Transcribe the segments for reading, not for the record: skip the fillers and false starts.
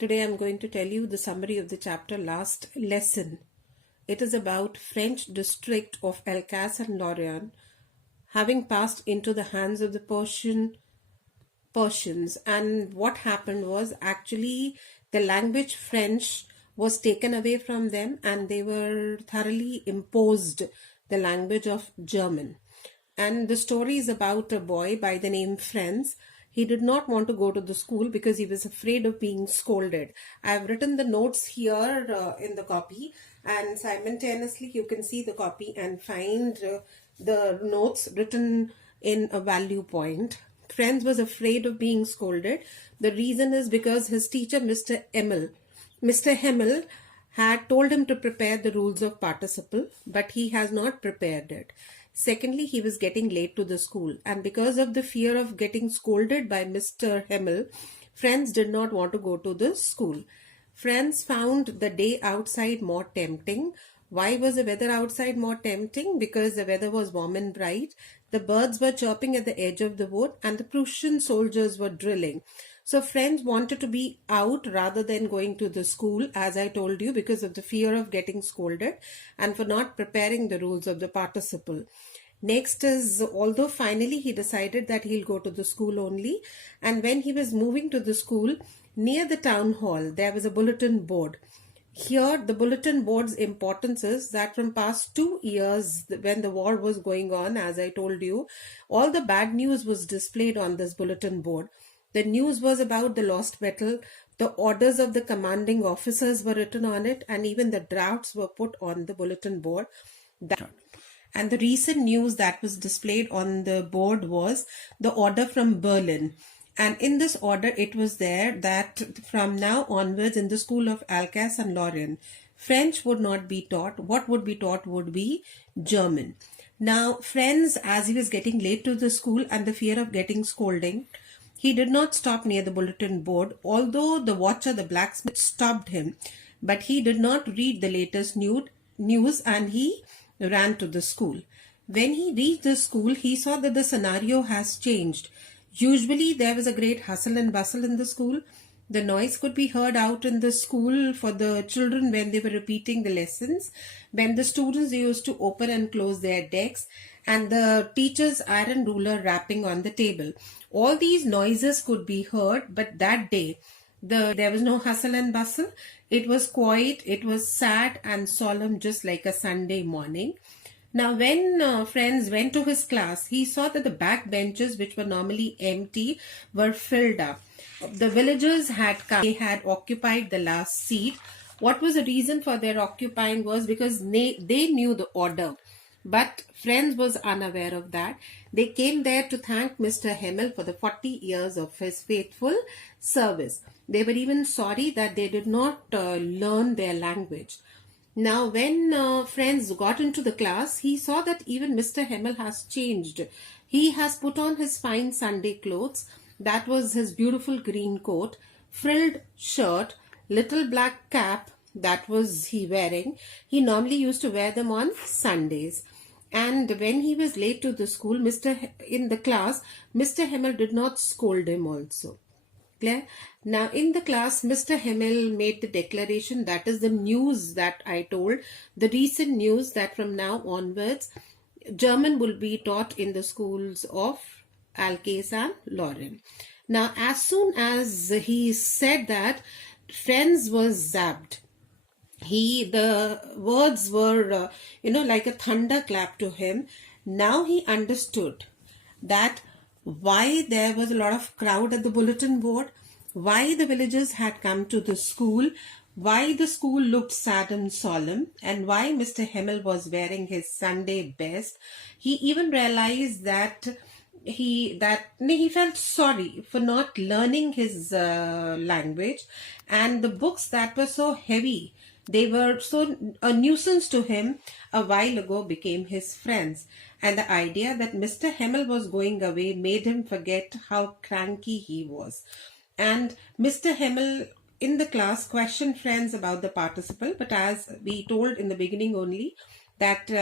Today I'm going to tell you the summary of the chapter last lesson. It is about French district of Alsace and Lorraine having passed into the hands of the Persians, and what happened was actually the language French was taken away from them and they were thoroughly imposed the language of German. And the story is about a boy by the name Franz. He did not want to go to the school because he was afraid of being scolded. I have written the notes here in the copy, and simultaneously you can see the copy and find the notes written in a value point. Franz was afraid of being scolded. The reason is because his teacher, Mr. Hamel, had told him to prepare the rules of participle, but he has not prepared it. Secondly, he was getting late to the school, and because of the fear of getting scolded by Mr. Hamel, Franz did not want to go to the school. Franz found the day outside more tempting. Why was the weather outside more tempting? Because the weather was warm and bright. The birds were chirping at the edge of the wood and the Prussian soldiers were drilling. So Franz wanted to be out rather than going to the school, as I told you, because of the fear of getting scolded and for not preparing the rules of the participle. Next is, although finally he decided that he'll go to the school only, and when he was moving to the school, near the town hall, there was a bulletin board. Here, the bulletin board's importance is that from past 2 years, when the war was going on, as I told you, all the bad news was displayed on this bulletin board. The news was about the lost battle, the orders of the commanding officers were written on it, and even the drafts were put on the bulletin board. And the recent news that was displayed on the board was the order from Berlin. And in this order, it was there that from now onwards in the school of Alsace and Lorraine, French would not be taught. What would be taught would be German. Now, Franz, as he was getting late to the school and the fear of getting scolding, he did not stop near the bulletin board, although the watcher, the blacksmith, stopped him. But he did not read the latest news and he ran to the school. When he reached the school, he saw that the scenario has changed. Usually there was a great hustle and bustle in the school. The noise could be heard out in the school for the children when they were repeating the lessons, when the students used to open and close their desks, and the teacher's iron ruler rapping on the table. All these noises could be heard, but that day there was no hustle and bustle. It was quiet, it was sad and solemn, just like a Sunday morning. Now, when Franz went to his class, he saw that the back benches, which were normally empty, were filled up. The villagers had come, they had occupied the last seat. What was the reason for their occupying was because they knew the order. But Franz was unaware of that. They came there to thank Mr. Hamel for the 40 years of his faithful service. They were even sorry that they did not learn their language. Now, when Franz got into the class, he saw that even Mr. Hamel has changed. He has put on his fine Sunday clothes. That was his beautiful green coat, frilled shirt, little black cap that was he wearing. He normally used to wear them on Sundays. And when he was late to the school, in the class, Mr. Hamel did not scold him also. Clear? Now in the class, Mr. Hamel made the declaration, that is the news that I told, the recent news that from now onwards, German will be taught in the schools of Alsace and Lorraine. Now as soon as he said that, Franz was zapped. The words were, like a thunderclap to him. Now he understood that why there was a lot of crowd at the bulletin board, why the villagers had come to the school, why the school looked sad and solemn, and why Mr. Hamel was wearing his Sunday best. He even realized that he felt sorry for not learning his language, and the books that were so heavy, they were so a nuisance to him a while ago, became his friends. And the idea that Mr. Hamel was going away made him forget how cranky he was. And Mr. Hamel in the class questioned Franz about the participle, but as we told in the beginning only, that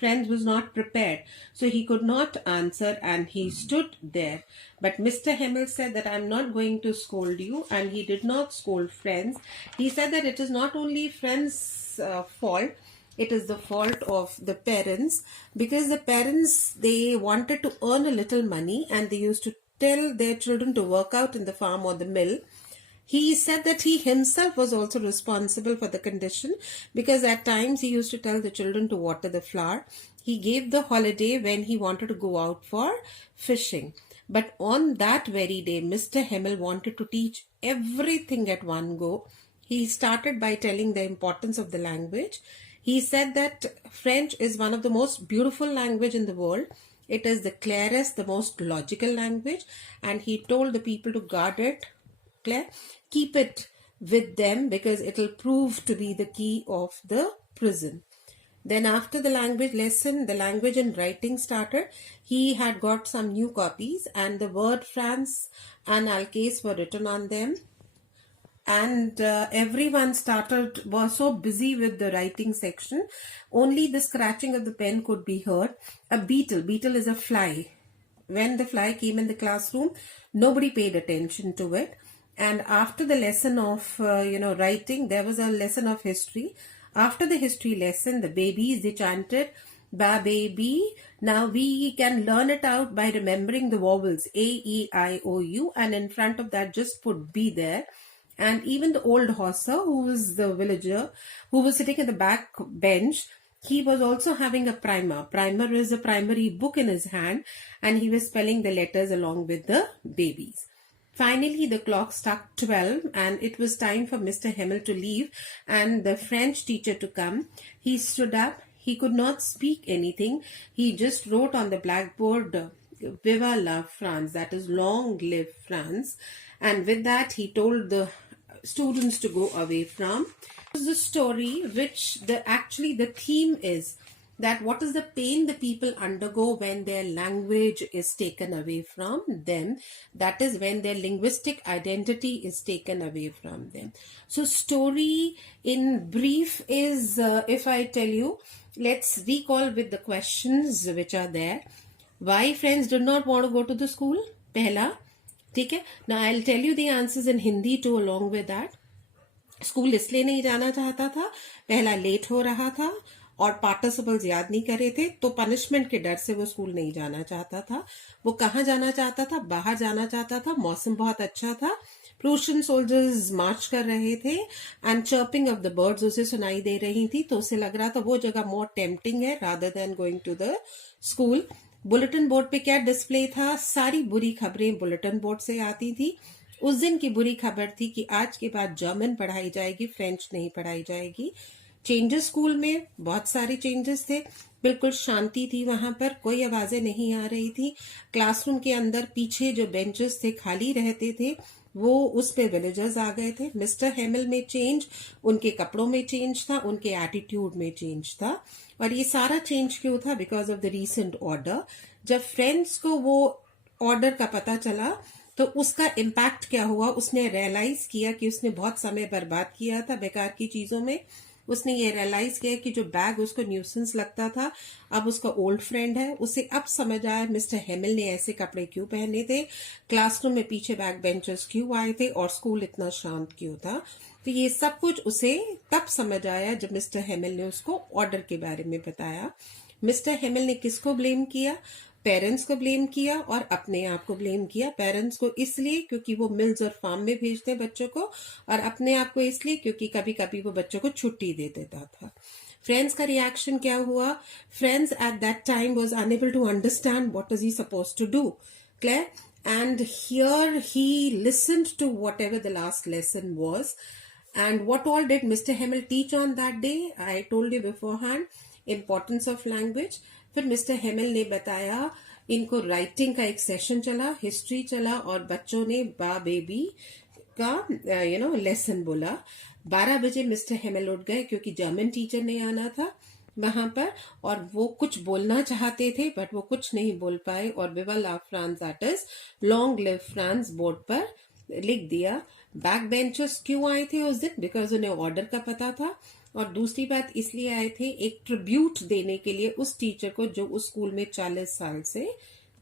Franz was not prepared. So he could not answer and he stood there. But Mr. Hamel said that I'm not going to scold you, and he did not scold Franz. He said that it is not only Franz's fault, it is the fault of the parents, because the parents, they wanted to earn a little money and they used to tell their children to work out in the farm or the mill. He said that he himself was also responsible for the condition, because at times he used to tell the children to water the flower. He gave the holiday when he wanted to go out for fishing. But on that very day, Mr. Hamel wanted to teach everything at one go. He started by telling the importance of the language. He said that French is one of the most beautiful language in the world. It is the clearest, the most logical language, and he told the people to guard it, keep it with them, because it will prove to be the key of the prison. Then after the language lesson, the language and writing started. He had got some new copies, and the word France and Alsace were written on them. And everyone was so busy with the writing section, only the scratching of the pen could be heard. A beetle is a fly. When the fly came in the classroom, nobody paid attention to it. And after the lesson of writing, there was a lesson of history. After the history lesson, the babies, they chanted ba baby. Now we can learn it out by remembering the vowels A, E, I, O, U, and in front of that just put B there. And even the old Hausa, who was the villager, who was sitting at the back bench, he was also having a primer. Primer is a primary book in his hand, and he was spelling the letters along with the babies. Finally, the clock struck 12, and it was time for Mr. Hamel to leave and the French teacher to come. He stood up. He could not speak anything. He just wrote on the blackboard, Viva la France, that is, long live France. And with that, he told the students to go away from. This is the story which actually the theme is that what is the pain the people undergo when their language is taken away from them. That is, when their linguistic identity is taken away from them. So story in brief is, if I tell you, let's recall with the questions which are there. Why friends did not want to go to the school? Pehla. ठीक है. Now I'll tell you the answers in Hindi too along with that. School इसलिए नहीं जाना चाहता था, पहला late हो रहा था और पार्टिसिपल्स याद नहीं कर रहे थे, तो पनिशमेंट के डर से वो स्कूल नहीं जाना चाहता था. वो कहाँ जाना चाहता था? बाहर जाना चाहता था. मौसम बहुत अच्छा था. प्रूशियन सोल्जर्स मार्च कर रहे थे and chirping of the birds उसे सुनाई दे रही थी, तो उसे लग रहा था वो जगह मोर टेम्पटिंग है rather than going to the school. Bulletin board पे क्या डिस्प्ले था? सारी बुरी खबरें बुलेटिन बोर्ड से आती थी. उस दिन की बुरी खबर थी कि आज के बाद जर्मन पढ़ाई जाएगी, फ्रेंच नहीं पढ़ाई जाएगी. चेंजेस स्कूल में बहुत सारे चेंजेस थे. बिल्कुल शांति थी वहां पर, कोई आवाजें नहीं आ रही थी. क्लासरूम के अंदर पीछे जो बेंचेस थे खाली रहते थे, वो उस पे विलेजर्स आ गए थे. मिस्टर हेमल में चेंज, उनके कपड़ों में चेंज था, उनके एटीट्यूड में चेंज था. और ये सारा चेंज क्यों था? Because of the recent order. जब फ्रेंड्स को वो ऑर्डर का पता चला तो उसका इम्पैक्ट क्या हुआ? उसने रियलाइज किया कि उसने बहुत समय बर्बाद किया था बेकार की चीजों में. उसने ये रियलाइज किया कि जो बैग उसको न्यूसेंस लगता था, अब उसका ओल्ड फ्रेंड है. उसे अब समझ आया मिस्टर हेमल ने ऐसे कपड़े क्यों पहने थे, क्लासरूम में पीछे बैक बेंचर्स क्यों आए थे, और स्कूल इतना शांत क्यों था. तो ये सब कुछ उसे तब समझ आया जब मिस्टर हेमल ने उसको ऑर्डर के बारे में बताया. मिस्टर हेमल ने किसको ब्लेम किया? पेरेंट्स को ब्लेम किया और अपने आप को ब्लेम किया. पेरेंट्स को इसलिए क्योंकि वो मिल्स और फार्म में भेजते हैं बच्चों को, और अपने आप को इसलिए क्योंकि कभी कभी वो बच्चों को छुट्टी दे देता था. फ्रेंड्स का रिएक्शन क्या हुआ? Friends at that time was unable to understand what is he supposed to do. Clear? And here he listened to whatever the last lesson was. And what all did Mr. Hamel teach on that day? I told you beforehand, importance of language. फिर mister Hemal ने बताया, इनको writing का एक session चला, history चला, और बच्चों ने बा बेबी का लेसन बोला. 12 बजे मिस्टर हेमल उठ गए क्योंकि जर्मन टीचर ने आना था वहां पर, और वो कुछ बोलना चाहते थे बट वो कुछ नहीं बोल पाए, और विवा ला France, that is long live France, board पर लिख दिया. बैक बेंचर्स क्यों आए थे उस दिन? बिकॉज उन्हें ऑर्डर का पता था, और दूसरी बात इसलिए आए थे एक ट्रिब्यूट देने के लिए उस टीचर को जो उस स्कूल में 40 साल से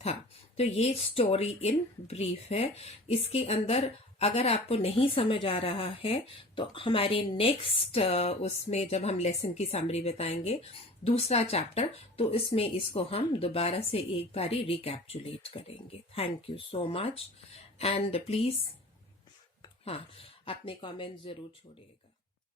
था। तो ये स्टोरी इन ब्रीफ है। इसके अंदर अगर आपको नहीं समझ आ रहा है तो हमारे नेक्स्ट उसमें जब हम लेसन की समरी बताएंगे दूसरा चैप्टर, तो इसमें इसको हम दोबारा से एक बारी रिकैप्चुलेट करेंगे। Thank you so much and please हाँ अपने कमेंट जरूर छोड़िएगा।